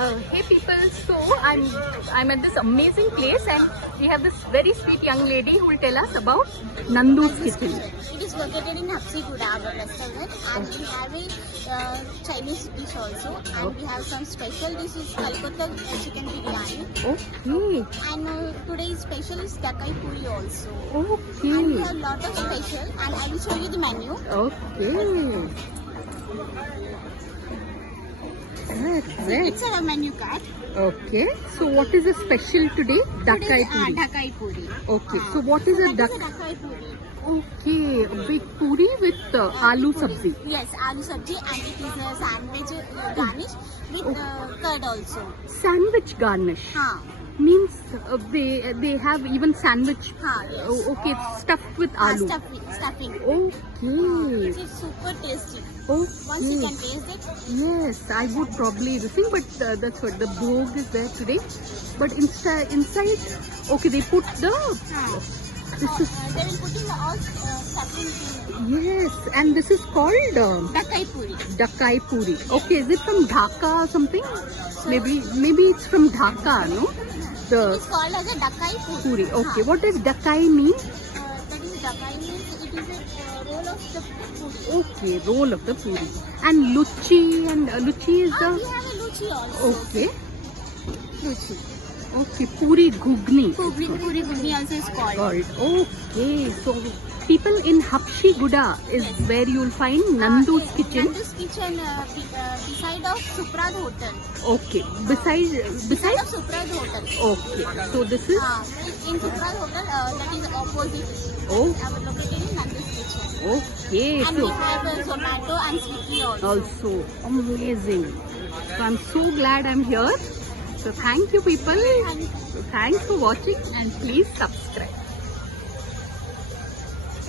Hey people, so I'm at this amazing place and we have this very sweet young lady who will tell us about Nandu's Kitchen. It is located in Hapsiguda, our restaurant, and we have a Chinese dish also, and we have some special dishes, Calcutta chicken biryani, Okay, and today's special is Dakai Puri also. And we okay, have lot of special, and I will show you the menu. okay. Great. It's a menu card. Okay, so what is the special today? Dakai Puri. Dakai Puri. Okay, so what is a That dak? is a Dakai Puri. Okay, a big puri with aloo Puri. sabzi. Yes, aloo sabji, and it is a sandwich garnish with curd also. Sandwich garnish. Haan. Means they have even sandwich. Yes. Okay, it's stuffed with aloo. Stuffing. Okay. It is super tasty. Once you Okay. can taste it. Yes, I would probably think, but that's what the bhog is there today. But inside, okay, they put the. This is They will put in the all stuffing in yes, and this is called Dakai Puri. Dakai Puri. Okay, is it from Dhaka or something? Maybe it's from Dhaka, no? It The is called as a Dakai Puri. puri. Okay, Haan. what does Dakai mean? That is Dakai means it is a roll of the puri. Okay, roll of the puri. And luchi and luchi is We the have a luchi also. okay. Luchi. Okay, puri ghugni. Puri Gugni also is called. Okay, so people in Hapsiguda is where you'll find Nandu's Kitchen. Nandu's Kitchen beside of Suprad Hotel. Okay, beside. Of Suprad Hotel. Okay, so this is In Suprad Hotel, that is opposite. oh Our located in Nandu's Kitchen. okay. And we So have Zomato and Swiggy also. also amazing. So I'm so glad I'm here. So thank you people. And So thanks for watching and please subscribe.